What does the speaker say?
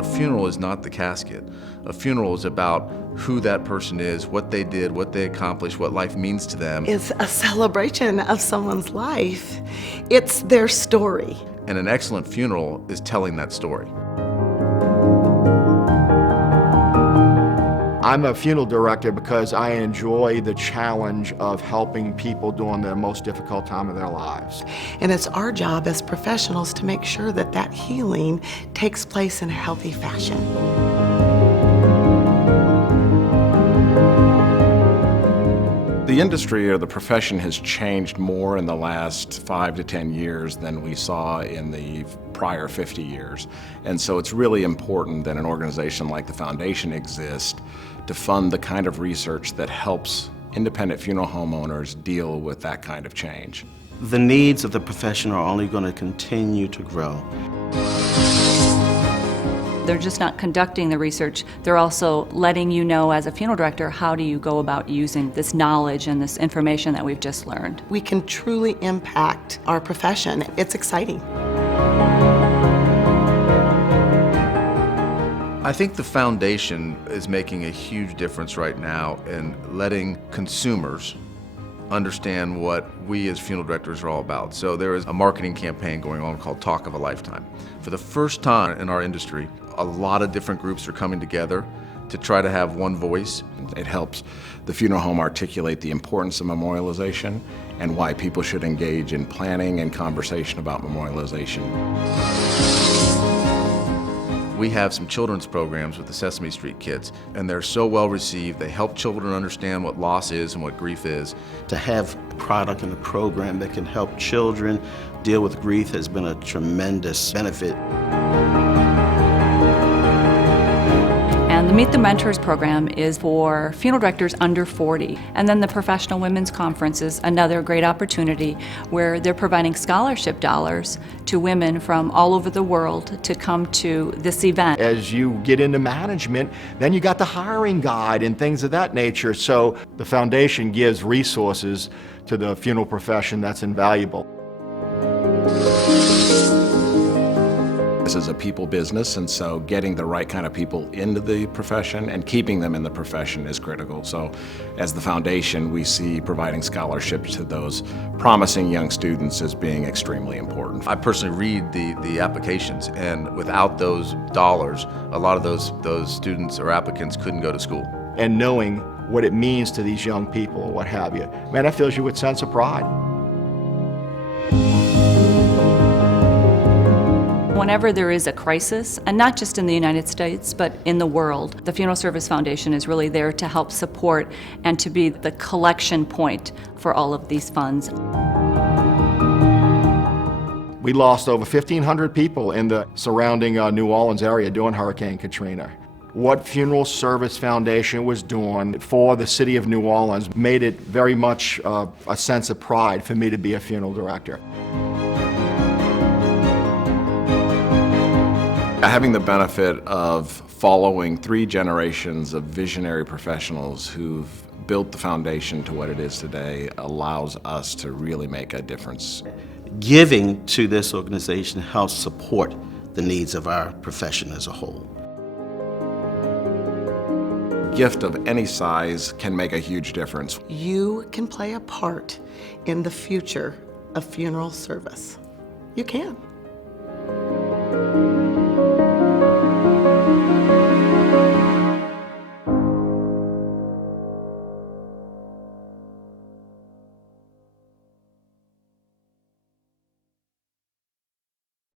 a funeral is not the casket. A funeral is about who that person is, what they did, what they accomplished, what life means to them. It's a celebration of someone's life. It's their story. And an excellent funeral is telling that story. I'm a funeral director because I enjoy the challenge of helping people during the most difficult time of their lives. And it's our job as professionals to make sure that that healing takes place in a healthy fashion. The industry or the profession has changed more in the last 5 to 10 years than we saw in the prior 50 years. And so it's really important that an organization like the Foundation exists to fund the kind of research that helps independent funeral home owners deal with that kind of change. The needs of the profession are only going to continue to grow. They're just not conducting the research, they're also letting you know as a funeral director, how do you go about using this knowledge and this information that we've just learned. We can truly impact our profession. It's exciting. I think the Foundation is making a huge difference right now in letting consumers understand what we as funeral directors are all about. So there is a marketing campaign going on called Talk of a Lifetime. For the first time in our industry, a lot of different groups are coming together to try to have one voice. It helps the funeral home articulate the importance of memorialization and why people should engage in planning and conversation about memorialization. We have some children's programs with the Sesame Street Kids, and they're so well received. They help children understand what loss is and what grief is. To have a product and a program that can help children deal with grief has been a tremendous benefit. And the Meet the Mentors program is for funeral directors under 40. And then the Professional Women's Conference is another great opportunity where they're providing scholarship dollars to women from all over the world to come to this event. As you get into management, then you got the hiring guide and things of that nature. So the Foundation gives resources to the funeral profession that's invaluable. This is a people business, and so getting the right kind of people into the profession and keeping them in the profession is critical. So as the Foundation, we see providing scholarships to those promising young students as being extremely important. I personally read the applications, and without those dollars, a lot of those students or applicants couldn't go to school. And knowing what it means to these young people or what have you, man, that fills you with a sense of pride. Whenever there is a crisis, and not just in the United States, but in the world, the Funeral Service Foundation is really there to help support and to be the collection point for all of these funds. We lost over 1,500 people in the surrounding New Orleans area during Hurricane Katrina. What Funeral Service Foundation was doing for the city of New Orleans made it very much a sense of pride for me to be a funeral director. Having the benefit of following 3 generations of visionary professionals who've built the Foundation to what it is today allows us to really make a difference. Giving to this organization helps support the needs of our profession as a whole. Gift of any size can make a huge difference. You can play a part in the future of funeral service. You can.